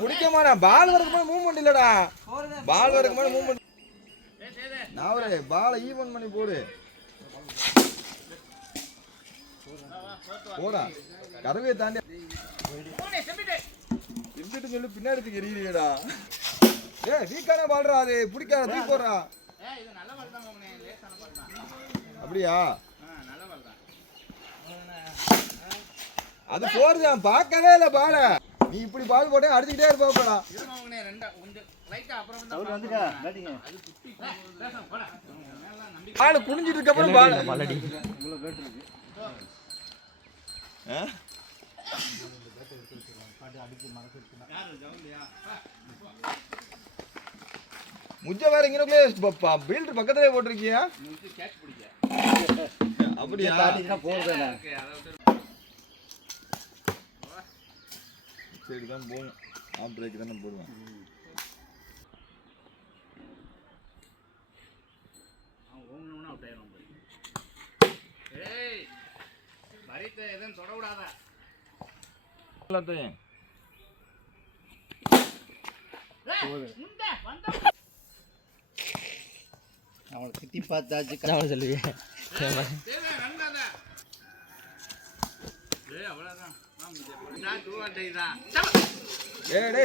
பிடிக்க மாட்டேன். பால் வரைக்கும் மூவ்மெண்ட் இல்லடா. பால் வரைக்கும் மூவ்மெண்ட். நான் பாலை ஈவன் பண்ணி போடு. போடா கதவையை தாண்டி சொல்லி பின்னாடி எறியடா. வீக்கான பால்றா, அது பிடிக்காத தூக்கி போடுறா. அப்படியா? அது போடுதான், பார்க்கவே இல்லை பால. நீ இப்படி பால் போட்டே அடிச்சுக்கிட்டே இருப்பாப்படா. பால் குனிஞ்சிட்டு இருக்கப்பறம் பால் முஜ்ஜ வேற இங்கனக்குள்ளே பீல்டர் பக்கத்துலயே போட்டிருக்கியா? அப்படியா? சரி தான் போகணும். ஆஃப் பிரேக் தானே போடுவேன். அவனை திட்டி பார்த்தாச்சு சொல்லுவேன்.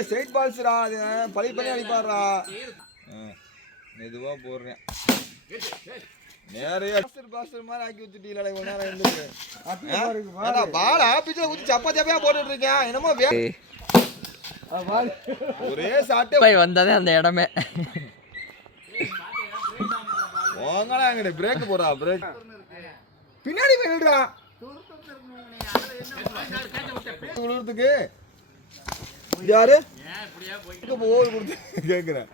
ஸ்ட்ரைட் பால்ஸ்டா, அது பழி பண்ணி அடிப்பாடுறா. மெதுவா போடுறேன். நிறைய பாஸ்டர் மாதிரி ஆக்கி வச்சுட்டீங்களா இவ்வளவு நேரம் இருந்துச்சு. பால் ஆபீஸ்ல ஊத்தி சப்பாத்தியாவே போட்டுட்டு இருக்கேன். என்னமோ ஒரே சாட்டே வந்தாதே அந்த இடமே. போங்கடா, எங்க பிரேக் போறா. பிரேக் பின்னாடி போயிடுறா. விழுறதுக்கு யாரு ஓடு கொடுத்து கேக்குறேன்.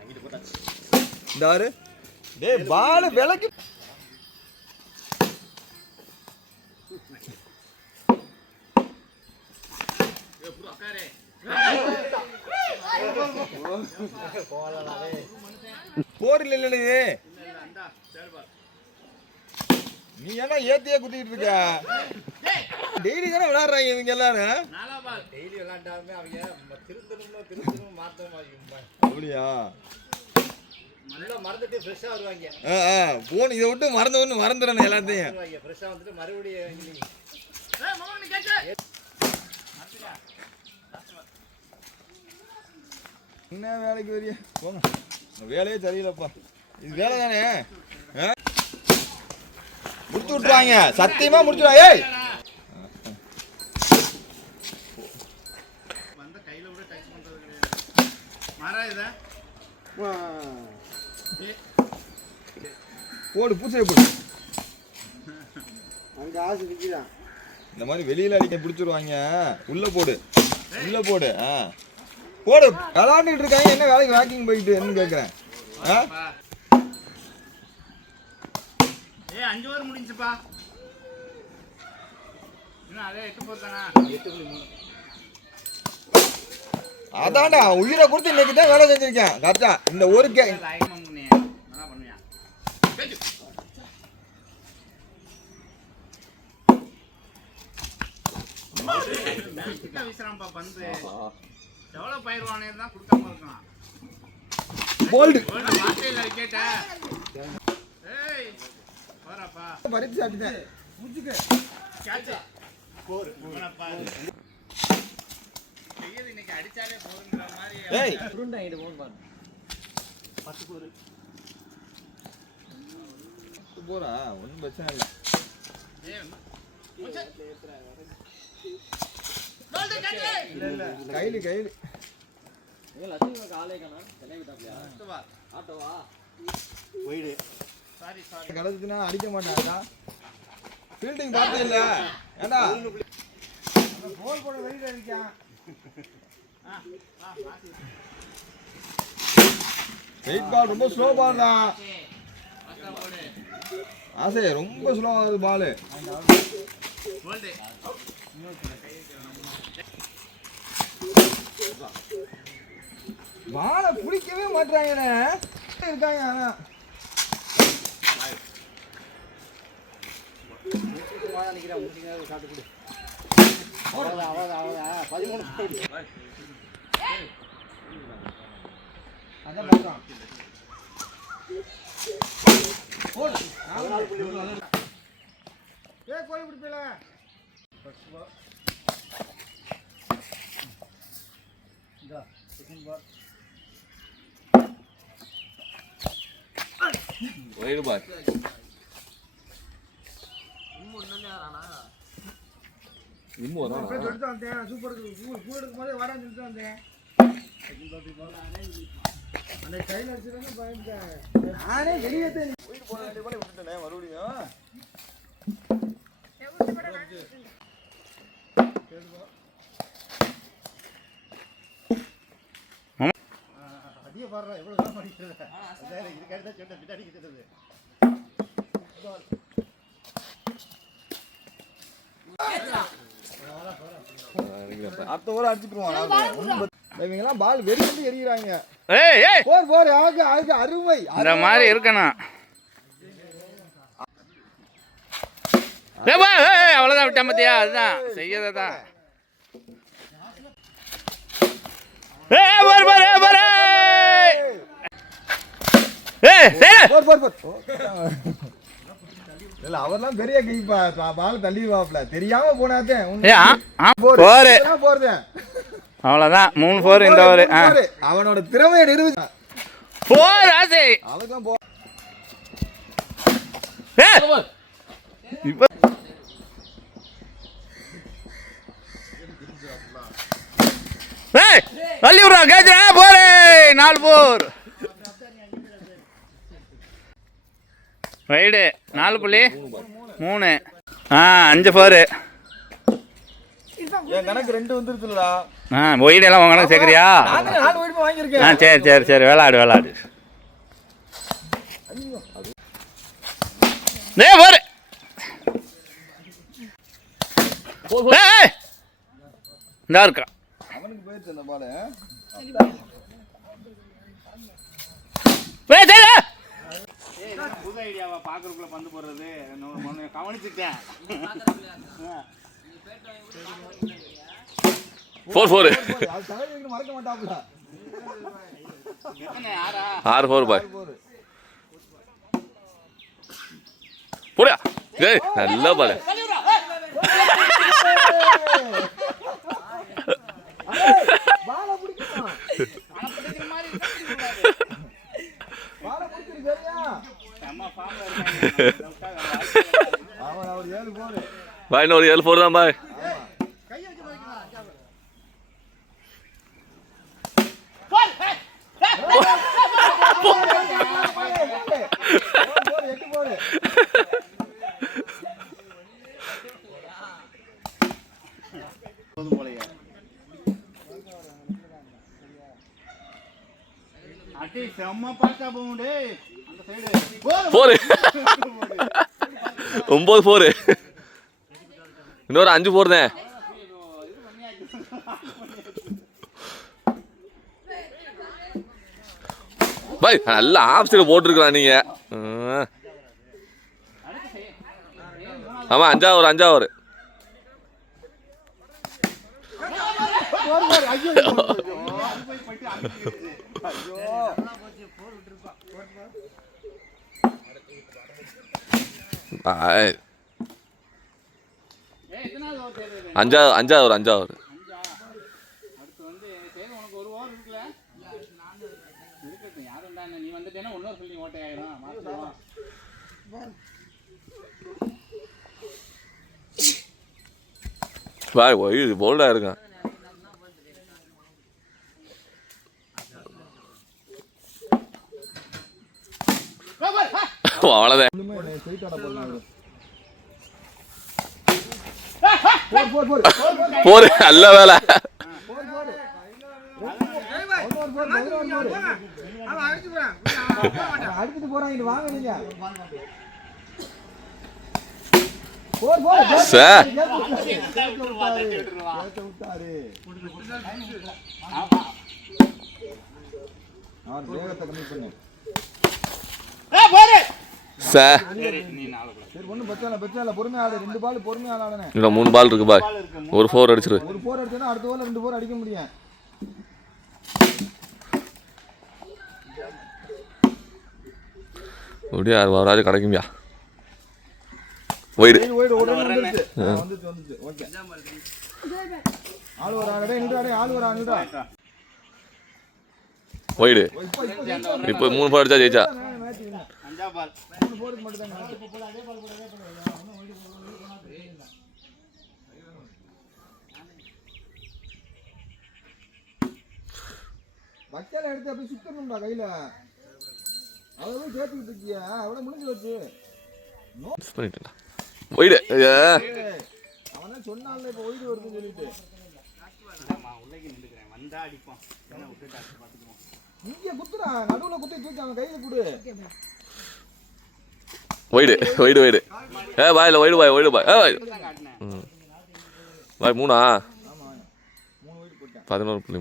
யாரு டேய் பால் விலைக்கு போர் இல்ல. நீ என்ன ஏத்தியே குத்திட்டு இருக்க? டெய்லி தானே விளையாடுறாங்க இவங்க எல்லாரும். டெய்லி விளையாண்டாலுமே அவங்க திருத்தணும் மாத்தம். அப்படியா? மறந்துட்டு ஃப்ரெஷ்ஷா வருவாங்க. போன் இதை விட்டு மறந்துடணும் எல்லாத்தையும். ஃப்ரெஷ்ஷா வந்துட்டு மறுபடியும் என்ன வேலைக்கு வரிய போங்க. வேலையே சரியில்லப்பா. இது வேலை தானே. முடிச்சு விட்டுருவாங்க, சத்தியமா முடிச்சுடுவாங்க. ஏய் போடு, பூசையை போடு. இந்த மாதிரி வெளியில அடிக்க பிடிச்சிருவாங்க. உள்ள போடு, உள்ள போடு. போடு. விளாண்டுட்டு இருக்காங்க, என்ன வேலைக்கு வாக்கிங் போயிட்டு என்ன கேக்குறேன். 5 ஓவர் முடிஞ்சுப்பா. இன்னும் அதே 8 போதானா? 8.3. அதான்டா உயிரை கொடுத்து இன்னைக்கு தான் வேலை செஞ்சிருக்கேன். கரெக்டா இந்த ஒரு விசிராம்பா பந்து எவ்வளவு பயிர்வானே தான் கொடுக்காம இருக்கான். போல்டு கேட்ட பறிச்சு சாப்பிட்டேன். இன்னைக்கு அடிச்சாலே போதுங்கிற மாதிரி போறா. ஒன்றும் பிரச்சனை இல்லை. கைலு கைலு கிடைச்சுன்னா அடிக்க மாட்டாங்கடா. ஃபீல்டிங் பார்த்தே இல்ல. ஏண்டா போல் போட வெளியில அடிக்கான். வெயிட் பால் ரொம்ப ஸ்லோ பால் தான். ஆசை ரொம்ப ஸ்லோ ஆகுது பால். பாலை பிடிக்கவே மாட்டாங்க இருக்காங்க. சாப்பிட்டு கொடு. அவ்வளோதான் 13 போடு. அதான் பார்க்கலாம். போடு. கோழி பிடிப்பல. இந்த செகண்ட் பால். White ball. இன்னும் வரானா? அப்படியே எடுத்து வந்தேன். சூப்பர் பூ எடுக்கும்போதே வாடான்னு சொல்லிட்டு வந்தேன். அந்த கையில் அடிச்சிருந்தா பயந்துட்டேன். நானே வெளியே போயிட்டு போன வேண்டிய போல விட்டுட்டேனே மறுபடியும். அதிக பாடுறா எவ்வளவு காலம் பண்ணிட்டு இதுக்காக தான் சொன்ன பின்னாடி கிட்டது. அடுத்த ஓவர் அடிச்சுக்குருவான். இவங்கெல்லாம் பால் வெறி வந்து எறிகிறாங்க. போர் போர் ஆக அருமை. இந்த மாதிரி இருக்கணும். அவ்வளோதான் விட்டா மத்தியா, அதுதான் செய்யதான். இல்ல அவர்லாம் பெரிய கைப்பா பால் தள்ளிடுவாப்ல தெரியாம போனாதேன் போறது. அவ்வளோதான் 3 4 இந்த ஓவர். அவனோட திறமையை நிரூபிச்சு அதுக்கும் போ. இப்போ தள்ளி விடுறா கேட்குறா போரே 4 4. ரைடு 4.3. 5 4. என் கணக்கு 2 வந்துருச்சுலடா. ஒயிட் எல்லாம் உங்க கணக்கு சேர்க்குறியா? நான் ஒயிட் வாங்கியிருக்கேன். சரி சரி சரி விளாடு விளாடு. போரு இந்த இருக்கா அவனுக்கு போயிடுச்சு அந்த பால். புது ஐடியாவா பாக்குறதுக்குள்ள பந்து போடுறது கவனிச்சுட்டேன். 4 4. அது தகவல் மறக்க மாட்டாப்ல. 6 4 பாய். போடா. ஏய் நல்ல பால். பால பிடிக்கணும். பால பிடிச்சிரு சரியா? அவன் அவர் 7 4. பாய் இன்னொரு 7 4 தான் பாய். கை வச்சு மறைக்கணும். செம்ம பாக்கா போகுது அந்த சைடு. 4 9 4. இன்னொரு 5 4 தான். பாய் நல்ல ஆப்ஷன் போட்டிருக்கலாம் நீங்க. ஆமா 5 ஓவர் 5 ஓவர். அஞ்சாவது அடுத்து வந்து உனக்கு 1 ஓவர் இருக்குல்ல இருக்கட்டும். யாருண்டா நீ வந்துட்டேன்னா இன்னொரு ஃபீல்டிங் ஓட்டை ஆயிடும். மாற்றுவோம். பாய் ஒய் போல்டா இருக்கான். அவ்வளோதான். போரு நல்ல வேலை. அடிச்சுட்டு போறாங்க வாங்க நீங்க. சார் வேகத்தை கம்மி பண்ணு சார். நீ 4 சரி ஒன்றும் பிரச்சனை இல்லை பொறுமையா ஆடு 2 பால் பொறுமையா ஆடானே. இன்னும் 3 பால் இருக்கு பாய். ஒரு 4 அடிச்சிரு. ஒரு 4 அடிச்சா அடுத்த ஓவர்ல 2 4 அடிக்க முடியும். ஒடியா வராது கிடைக்கும்யா. வைடு வந்துச்சு. ஓகே ஆளு வர ஆளடே நில்றாடே ஆளு வர நில்றா. வைடு இப்போ 3 பால் அடிச்சா ஜெயிச்சா. அஞ்சாம் பால் 3 போருக்கு மட்டும் தான். வக்கல எடுத்து அப்படியே சுத்தணும்டா கையில. அவ்வளவு கேட்டுக்கிட்டு இருக்கியா? அவ்வளவு முடிஞ்சு வச்சு. மிஸ் பண்ணிட்டேன்டா. வைடு அவனே சொன்னான்ல இப்ப ஒய்டு வருதுன்னு சொல்லிட்டு. உள்ளே நின்றுக்கிறேன் வந்தா அடிப்போம். என்ன விட்டுட்டு அடிச்சு பார்த்துக்குவோம். இங்க குத்துறா நடுவுல குத்தி தூக்கி அவன் கையில கொடு. வைடு வைடு வைடு பாயில் வைடு பாய் வைடு பாய் பாய் 3 ஆமா 3 ஒய்டு போட்டேன். 11.3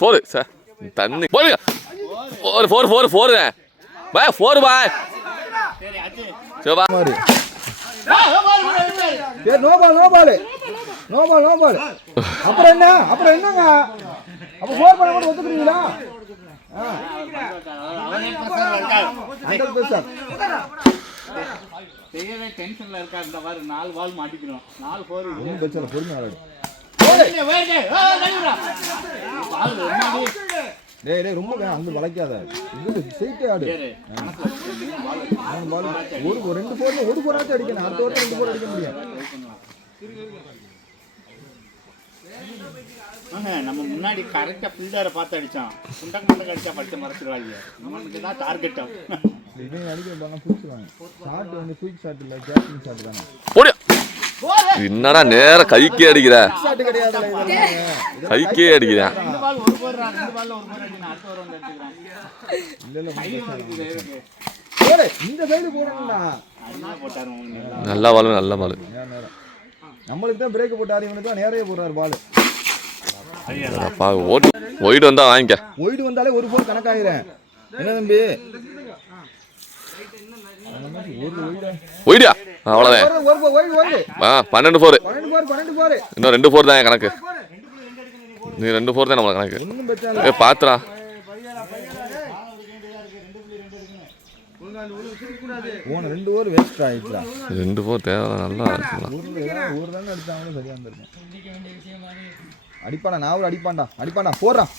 4 சார் தண்ணி போடுங்க. 4 பாய் 4 பாய். சரி அடி. சிவா மாரி சரி நோ பால் அப்புறம் என்னங்க அப்ப 4 பண்ண கூட ஒத்துக்குறீங்களா? செய்யவே டென்ஷன்ல இருக்கா இந்த மாதிரி 4 பால் மாட்டிக்கிறோம். 4 4 ஒன்றும் பிரச்சனை பொறுமையா ஆடு. டேய் ரொம்ப அங்க வளைக்காத. இது சைட்டே ஆடு. ஒரு 2 4 ஒரு 4 ஆச்சு அடிக்கணும். அடுத்த ஓவர் 2 4 அடிக்க முடியும். நம்ம முன்னாடி கரெக்டா ஃபீல்டரை பார்த்து அடிச்சான். குண்டக்கு அடிச்சா படிச்ச மறைச்சிருவாங்க. நமக்கு தான் டார்கெட். இவங்க அடிக்க வேண்டாம் புடிச்சுவாங்க. ஷாட் வந்து குயிக் ஷாட் இல்ல கேப்பிங் ஷாட் தானே. போடு. என்னடா நேரா கைக்கே அடிக்குற. ஷாட் கிடையாதுல இது. கைக்கே அடிக்குற. 2 பால் 1 போடுறா. 2 பால்ல 1 போடுறா. நான் அடுத்த ஓவர் வந்து அடிச்சுக்கிறேன். இல்ல போடு இந்த சைடு போடணும்டா. அண்ணா போட்டாரு உங்களுக்கு. நல்ல பால் நல்ல பால். நம்மளுக்கு தான் பிரேக் போட்டாரு இவனுக்கு தான் நேரே போடுறாரு பால். அப்பா ஓடி வைடு வந்தா வாங்கிக்க. ஒய்டு வந்தாலே ஒரு போல் கணக்காயிரேன். என்ன தம்பி ஒய்டியா அவ்வளோதான். 12 4 இன்னும் 2 4 தான் கணக்கு. நீ 2 4 தான் நம்மளுக்கு கணக்கு. ஒன்றும் பிரச்சனை பாத்துறா 2 ஓவர் வேஸ்ட் ஆயிடுச்சா. 2 4 தேவை நல்லா இருக்கலாம். ஒரு ரன் அடிச்சாங்களும் சரியா இருந்திருக்கும். அடிப்பாடா நான் ஒரு அடிப்பாண்டா போடுறான்.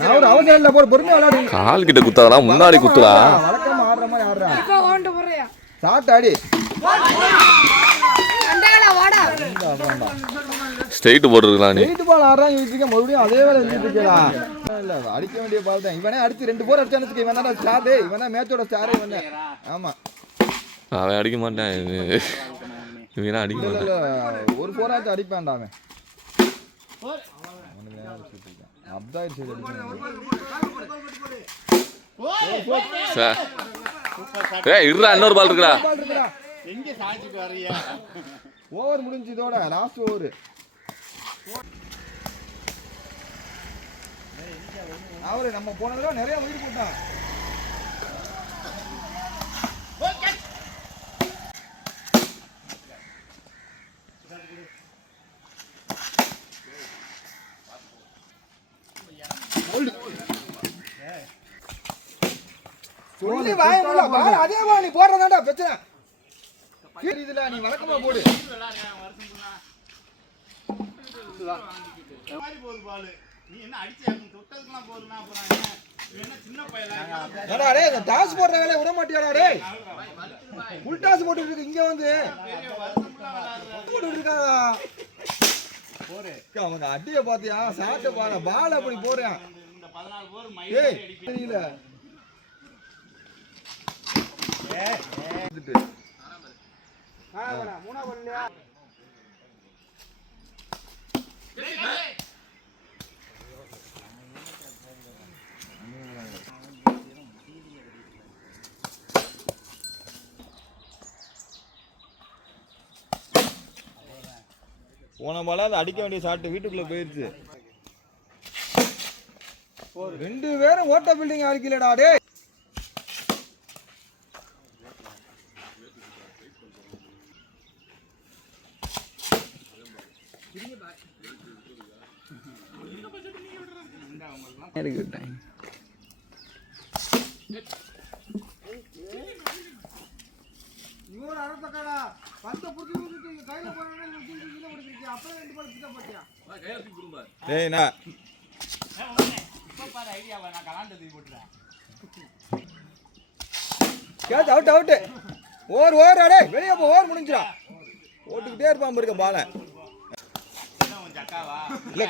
நான் ஒரு அவசரம் இல்ல போடு பொறுமையா விளையாடு. கால் கிட்ட குத்தாதலாம் முன்னாடி குத்துடா. வழக்கமா ஆடுற மாதிரி ஆடுறா. சாட் ஆடி ஸ்ட்ரைட் போட்டுருக்கலாம் நீ. ஸ்ட்ரைட் பால் ஆடுறான் இவங்க மறுபடியும் அதே வேலை செஞ்சுட்டு இருக்கலாம். இல்ல அடிக்க வேண்டிய பால் தான். இவனே அடிச்சு 2 4 அடிச்சானு இவன் தான் ஸ்டார். இவன் தான் மேட்சோட ஸ்டார் இவன். ஆமா அவன் அடிக்க மாட்டான். இவனா அடிக்க மாட்டான். இல்ல ஒரு 4 ஆச்சு அடிப்பான்டா அவன். அப்தாயிர் சைடு ஏய் இருடா இன்னொரு பால் இருக்குடா. எங்க சாய்ச்சிட்டு வர்றியா? ஓவர் முடிஞ்சு இதோட லாஸ்ட் ஓவர். அவரு நம்ம போனதுல நிறைய உயிர் போட்டான். சொல்லி வாய முடியல பால் அதே பால் நீ போடுறதாடா பிரச்சனை. இதுல நீ வழக்கமா போடு. மாதிரி போகுது பால். நீ என்ன அடிச்சு தொட்டதுக்குலாம் போகுதுன்னா அப்புறம் என்ன சின்ன பையல. ஏடா டேய் இந்த டாஸ் போடுற வேலைய விட மாட்டியாடா டேய். ஃபுல் டாஸ் போட்டுட்டு இருக்கு இங்க வந்து. போட்டுட்டு இருக்காடா. போறே. அவங்க அடிய பாத்தியா? சாட்ட பால பால் அப்படி போறேன். இந்த 14 ஓவர் மைண்ட் அடிக்க தெரியல. மூணா பண்ணலையா? போன பால அது அடிக்க வேண்டிய ஷாட் வீட்டுக்குள்ள போயிருச்சு. 2 பேரும் ஓட்ட பில்டிங் அடிக்கலடா டேய். இருக்கட்டும். இவன் அரசக்கடா பத்த புடிச்சு ஊத்திட்டு கையில போறவனே தூக்கி கீழ ஓடிக்கிட்டு அப்பவே 2 பால் பிச்சை போட்டியா கையில தூக்கி குடும்பா டேய் நான் இப்ப பாரு ஐடியாவா நான் கலாண்ட தூக்கி போட்டுறேன் catch out out over over அடே வெளிய போ ஓவர் முடிஞ்சிரா ஓட்டிட்டே இருப்பான் இருக்க பால இல்ல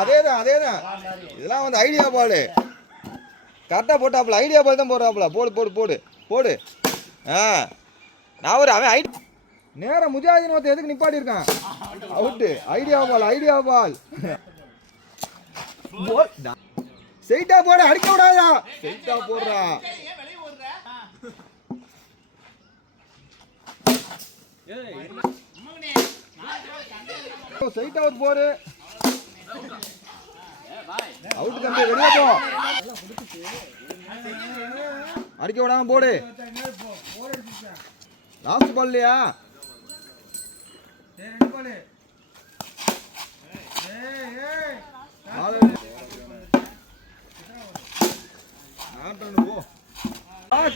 அதேதான் இதெல்லாம் வந்து ஐடியா பால் கரெக்டாக போட்டாப்புல ஐடியா பால் தான் போடுறாப்புல போடு போடு போடு போடு நான் ஒரு அவன் நேரம் முஜாஹிதீன் ஒருத்தர் எதுக்கு நிப்பாட்டி இருக்கான் அவுட்டு ஐடியா பால் ஸ்ட்ரைட்டா போட அடிக்க விடாதா ஸ்ட்ரைட்டா போடுறா ஸ்ட்ரைட்டா அவுட் போடு அவுட் தம்பி வெளியே போ அடிக்க விடாம போடு லாஸ்ட் பால் இல்லையா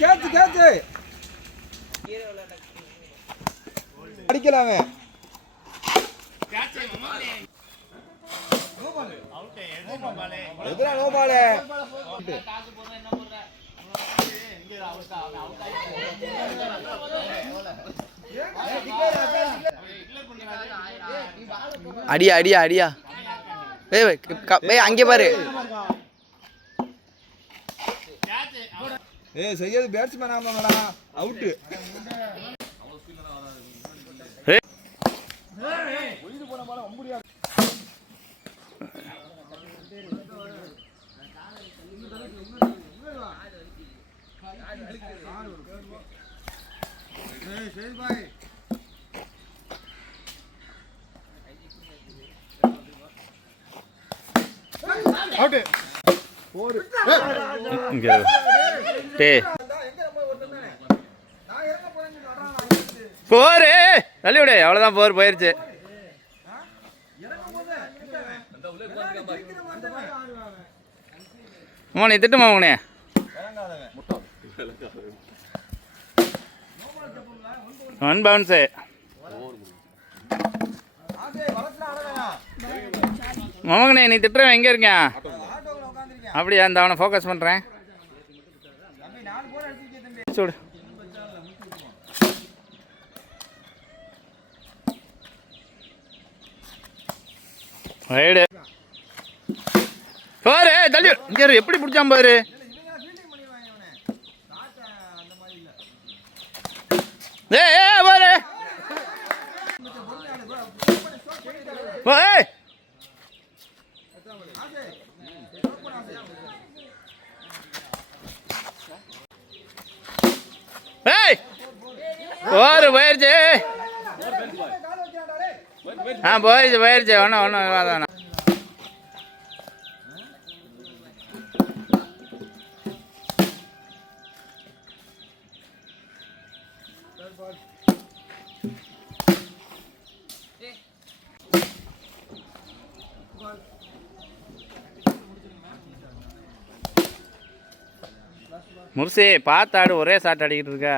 கேட்சு அடிக்கலாமே எதுனா நோ பால் அடியா ஏய் அங்கே பாரு ஏய் செய்யது பேட்ஸ்மேன் ஆமாடா அவுட் போன பால முடியாது அவுட் போடு இங்க டேய் போரு தள்ளி விடு அவ்வளோதான் போர் போயிருச்சு நீ திட்டுமா உனே ஒன் பவுன்ஸு மமங்கண்ணே நீ திட்டுறவன் எங்கே இருக்கேன் அப்படியா இந்த அவனை ஃபோக்கஸ் பண்ணுறேன் சூடு ரைடு பாரு தள்ளி இங்கே எப்படி பிடிச்சான் பாரு ஏய் பாரு ஏய் ஏய் போரு போயிருச்சு போயிருச்சு ஒன்றும் வேணாம் முர்சி பார்த்தாடு ஒரே ஷாட் அடிக்கிட்டு இருக்க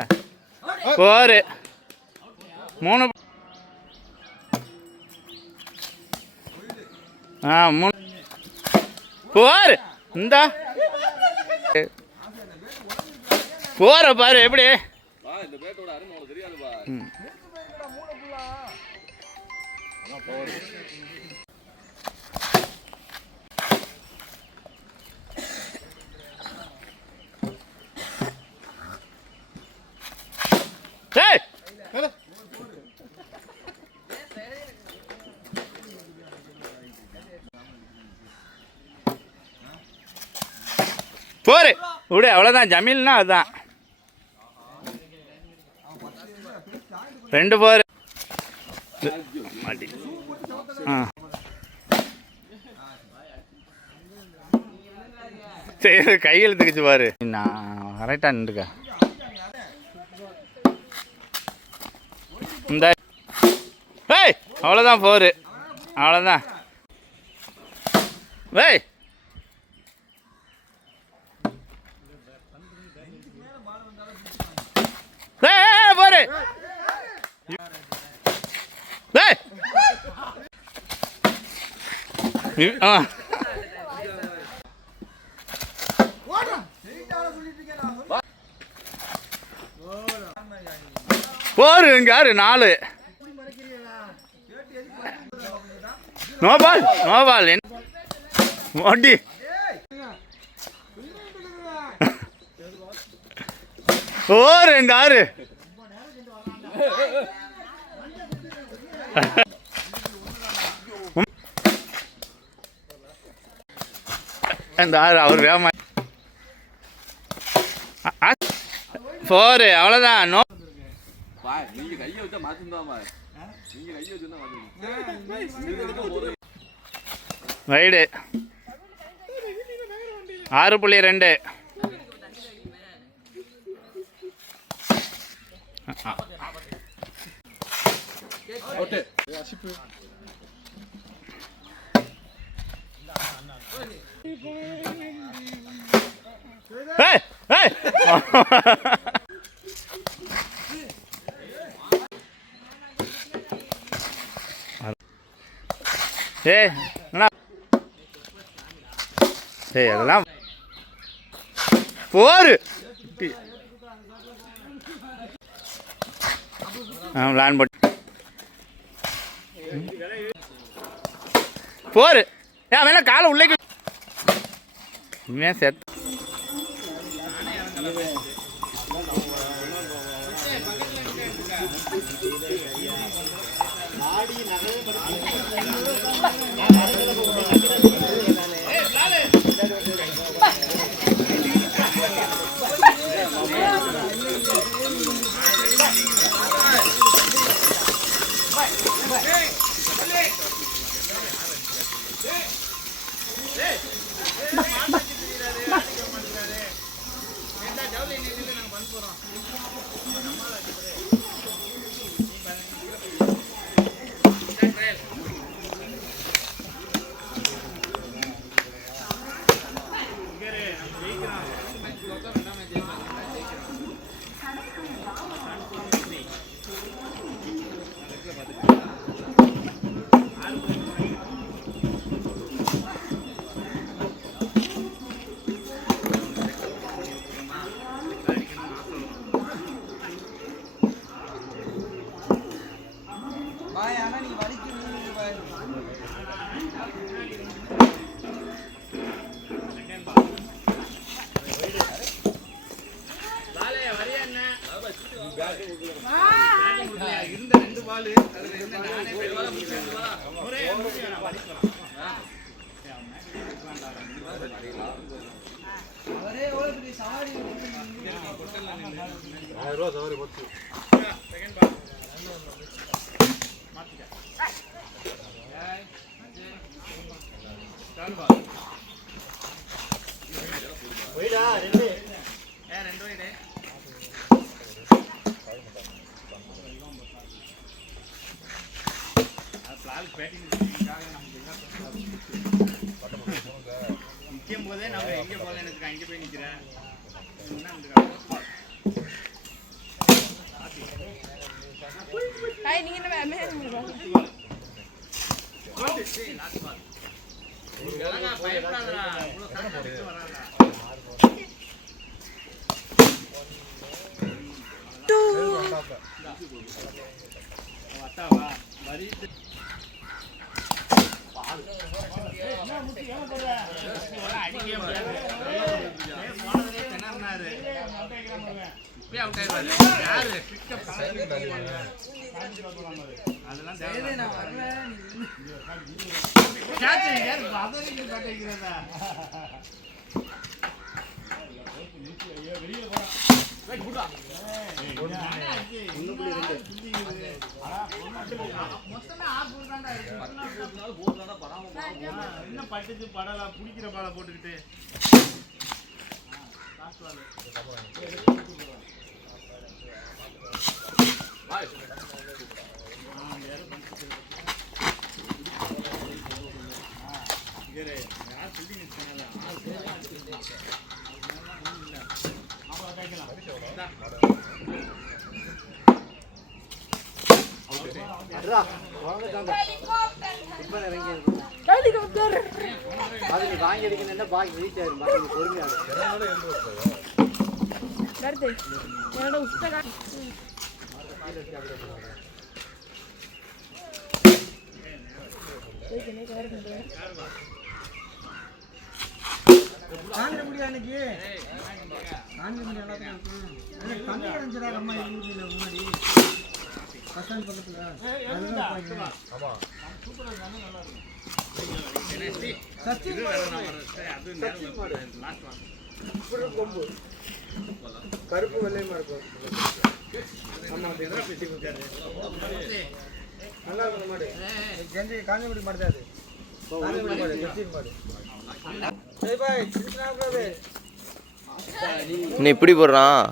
போரு 3 3 போர் இந்தா போற பாரு எப்படி போரு விடு அவ்வளோதான் ஜமீல்னா அதுதான் 2 போர் சரி கையில் தூக்கிச்சு பாரு நான் கரெக்டாக நின்றுக்க இந்த ஏய் அவ்வளோதான் போரு அவ்வளோதான் வேய் போரு ஆ போரு இங்க யாரு 4 நோபால் நோபால் ஓட்டி ஓர் எங்க ஆறு இந்த ஆறு அவர் வேமா 4 அவ்வளோதான் நோ ரைடு 6.2 ஏய் ஏய் ஏய் ஏய் அதெல்லாம் போரு லேண்ட் போட்டு போரு ஏன் வேணா காலை உள்ளே உண்மையாக சேர்த்து நிற்கும் போதே நம்ம எங்கே போகலன்னு அங்கே போய் நிற்கிறேன். பயப்படாதா இன்னும் பட்டுச்சு படலாம் பிடிக்கிற பாலை போட்டுக்கிட்டு அட்ரா வாங்கட்டாங்க இப்ப இறங்கி அது நீ வாங்கி எடுக்கணும்னா பாக்கி ரீச் ஆயிரும் பாக்கி பொறுமையா கருத்து என்னோட உஸ்தகா காண்ட முடியாது அன்னைக்கு காண்ட முடியாது எல்லாத்தையும் தண்ணி அடைஞ்சிடா அம்மா எங்க முன்னாடி பசங்க பக்கத்துல அதுதான் சச்சின் கொம்பு கருப்பு வெள்ளையமா இருக்கும் ஆமா நல்லா இருக்கும் மாடு காஞ்சிபுரி மாடு தான் அது காஞ்சிபுரி மாடு சச்சின் மாடு சரி பாய் கிருஷ்ணாபுரவே நீ இப்படி போடுறான்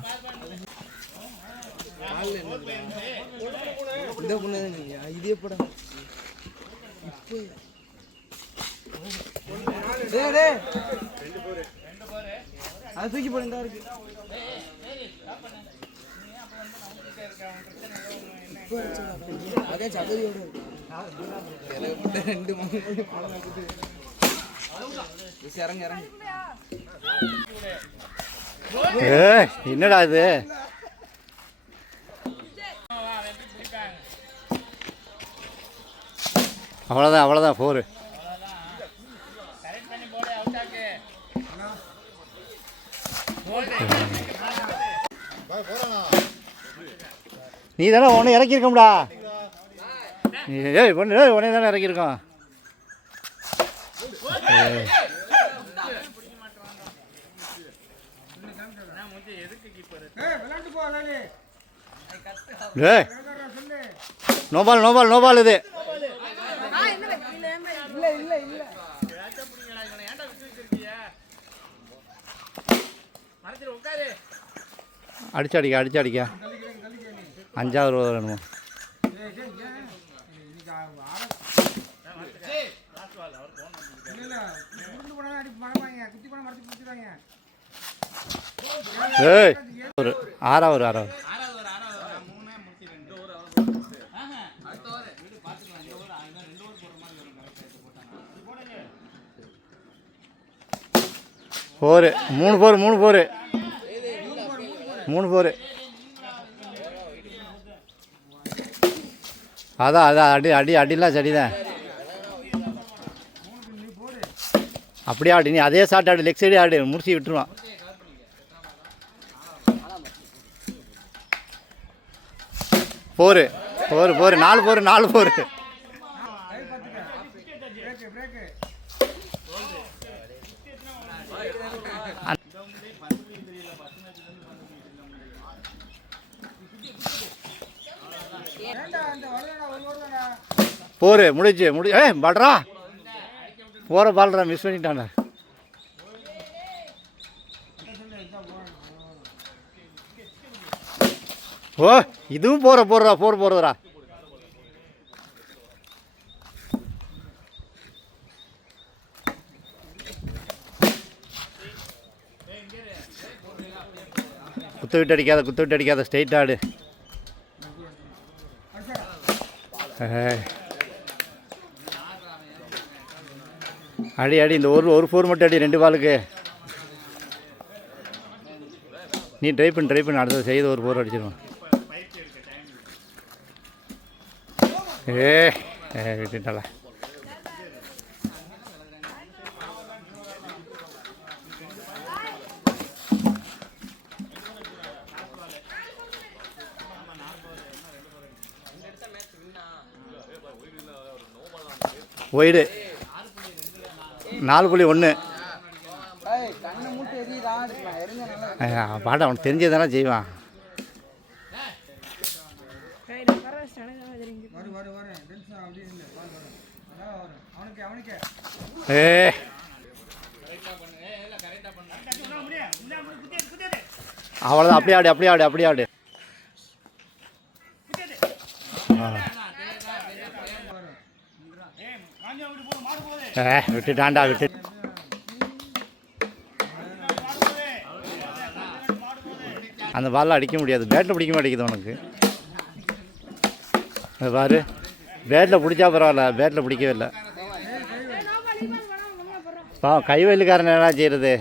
இந்த பொண்ணு இதே படம் அது தூக்கி போடுங்க இருக்கு அதே சகதியோட ரெண்டு இறங்க இறங்க என்னடா இது அவ்வளோதான் ஃபோரு நீ தானே உன்னை இறக்கியிருக்கோம்டா உடனே தானே இறக்கியிருக்கோம் நோபால் இது அடிச்சடிக்க அஞ்சாவது ரூபா வேணுமா ஒரு ஆறாவது ஃபோரு மூணு ஃபோரு அதான் அடிலாம் சரிதான் அப்படியே ஆடு நீ அதே ஷாட் ஆடு லெக் சைடு ஆடு முடிச்சு விட்டுருவான் ஃபோரு 4 ஃபோரு போரு முடிச்சு பாடுறா போகிற பாடுறா மிஸ் பண்ணிட்டானே ஓ இதுவும் போடுறா குத்து விட்டு அடிக்காத ஸ்ட்ரெயிட் ஆடு அடி இந்த ஒரு ஃபோர் மட்டும் அடி 2 பாலுக்கு நீ ட்ரை பண்ணி அடுத்தது செய்து ஒரு ஃபோர் அடிச்சிருவான் விட்டுட்டால ஒய்டு 4.1 பாட அவனுக்கு தெரிஞ்சதானே செய்வான் அவ்வளோதான் அப்படியே ஆடு விட்டுட்டான்டா விட்டு. அந்த பால்லாம் அடிக்க முடியாது, பேட்டில் பிடிக்க மாட்டேங்குது உனக்கு. அது பாரு, பேட்டில் பிடிச்சா பரவாயில்ல, பேட்டில் பிடிக்கவே இல்லை. பாவம் கை வயலுக்காரன் என்ன செய்கிறது.